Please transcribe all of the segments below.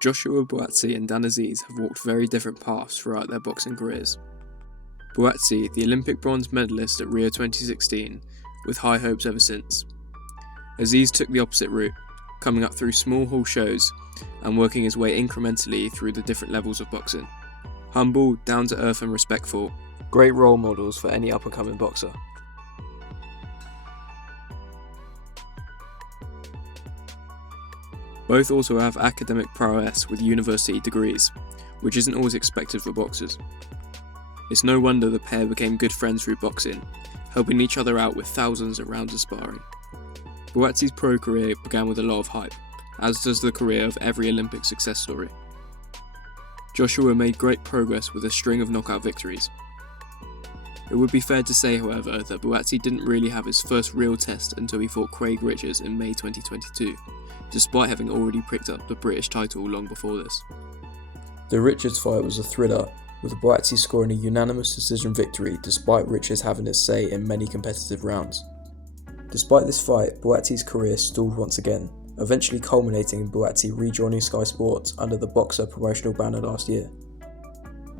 Joshua Buatsi and Dan Azeez have walked very different paths throughout their boxing careers. Buatsi, the Olympic bronze medalist at Rio 2016, with high hopes ever since. Azeez took the opposite route, coming up through small hall shows and working his way incrementally through the different levels of boxing. Humble, down to earth and respectful, great role models for any up-and-coming boxer. Both also have academic prowess with university degrees, which isn't always expected for boxers. It's no wonder the pair became good friends through boxing, helping each other out with thousands of rounds of sparring. Buatsi's pro career began with a lot of hype, as does the career of every Olympic success story. Joshua made great progress with a string of knockout victories. It would be fair to say, however, that Buatsi didn't really have his first real test until he fought Craig Richards in May 2022, despite having already picked up the British title long before this. The Richards fight was a thriller, with Buatsi scoring a unanimous decision victory despite Richards having his say in many competitive rounds. Despite this fight, Buatsi's career stalled once again, eventually culminating in Buatsi rejoining Sky Sports under the Boxer promotional banner last year.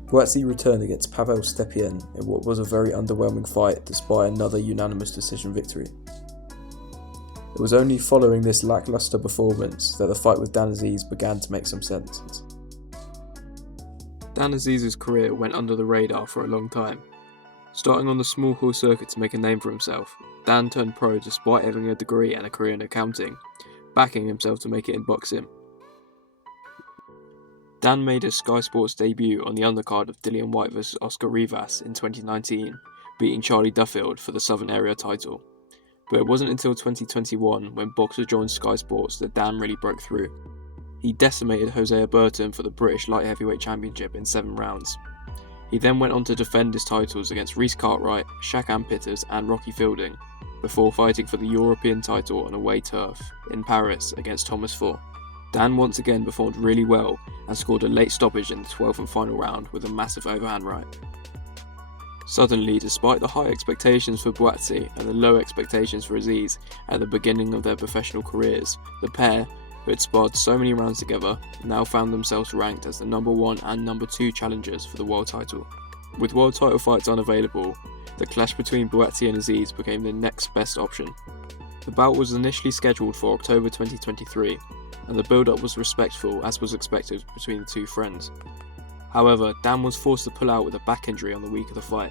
Buatsi returned against Pavel Stepien in what was a very underwhelming fight despite another unanimous decision victory. It was only following this lackluster performance that the fight with Dan Azeez began to make some sense. Dan Azeez's career went under the radar for a long time. Starting on the small hall circuit to make a name for himself, Dan turned pro despite having a degree and a career in accounting, backing himself to make it in boxing. Dan made his Sky Sports debut on the undercard of Dillian Whyte vs Oscar Rivas in 2019, beating Charlie Duffield for the Southern Area title. But it wasn't until 2021, when Boxer joined Sky Sports, that Dan really broke through. He decimated Hosea Burton for the British Light Heavyweight Championship in 7 rounds. He then went on to defend his titles against Rhys Cartwright, Shaq Pitters and Rocky Fielding, before fighting for the European title on away turf in Paris against Thomas Four. Dan once again performed really well and scored a late stoppage in the 12th and final round with a massive overhand right. Suddenly, despite the high expectations for Buatsi and the low expectations for Azeez at the beginning of their professional careers, the pair, who had sparred so many rounds together, now found themselves ranked as the number 1 and number 2 challengers for the world title. With world title fights unavailable, the clash between Buatsi and Azeez became the next best option. The bout was initially scheduled for October 2023, and the build-up was respectful as was expected between the two friends. However, Dan was forced to pull out with a back injury on the week of the fight.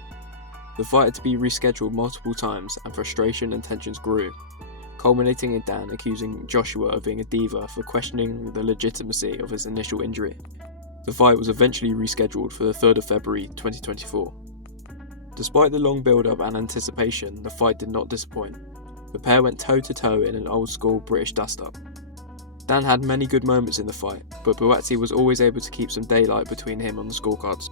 The fight had to be rescheduled multiple times and frustration and tensions grew, culminating in Dan accusing Joshua of being a diva for questioning the legitimacy of his initial injury. The fight was eventually rescheduled for the 3rd of February 2024. Despite the long build-up and anticipation, the fight did not disappoint. The pair went toe-to-toe in an old-school British dust-up. Dan had many good moments in the fight, but Buatsi was always able to keep some daylight between him on the scorecards.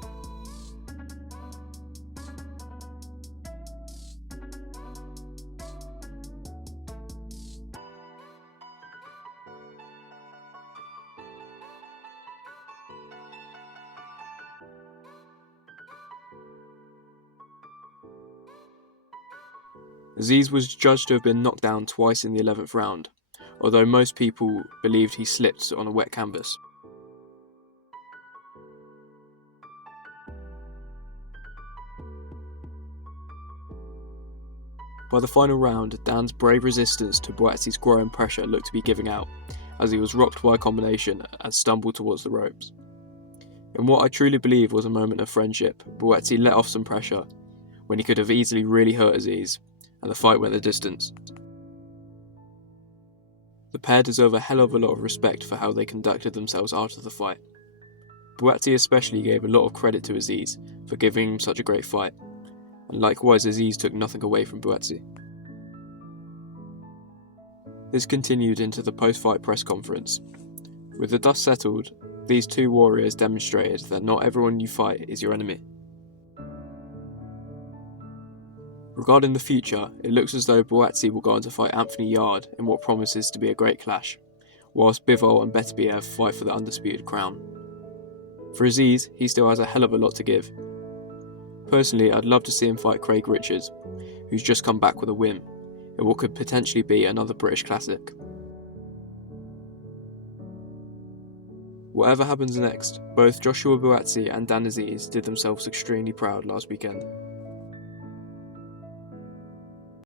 Azeez was judged to have been knocked down twice in the 11th round, although most people believed he slipped on a wet canvas. By the final round, Dan's brave resistance to Buatsi's growing pressure looked to be giving out, as he was rocked by a combination and stumbled towards the ropes. In what I truly believe was a moment of friendship, Buatsi let off some pressure, when he could have easily really hurt Azeez, and the fight went the distance. The pair deserve a hell of a lot of respect for how they conducted themselves after the fight. Buatsi especially gave a lot of credit to Azeez for giving him such a great fight, and likewise Azeez took nothing away from Buatsi. This continued into the post-fight press conference. With the dust settled, these two warriors demonstrated that not everyone you fight is your enemy. Regarding the future, it looks as though Buatsi will go on to fight Anthony Yarde in what promises to be a great clash, whilst Bivol and Beterbiev fight for the undisputed crown. For Azeez, he still has a hell of a lot to give. Personally, I'd love to see him fight Craig Richards, who's just come back with a win, in what could potentially be another British classic. Whatever happens next, both Joshua Buatsi and Dan Azeez did themselves extremely proud last weekend.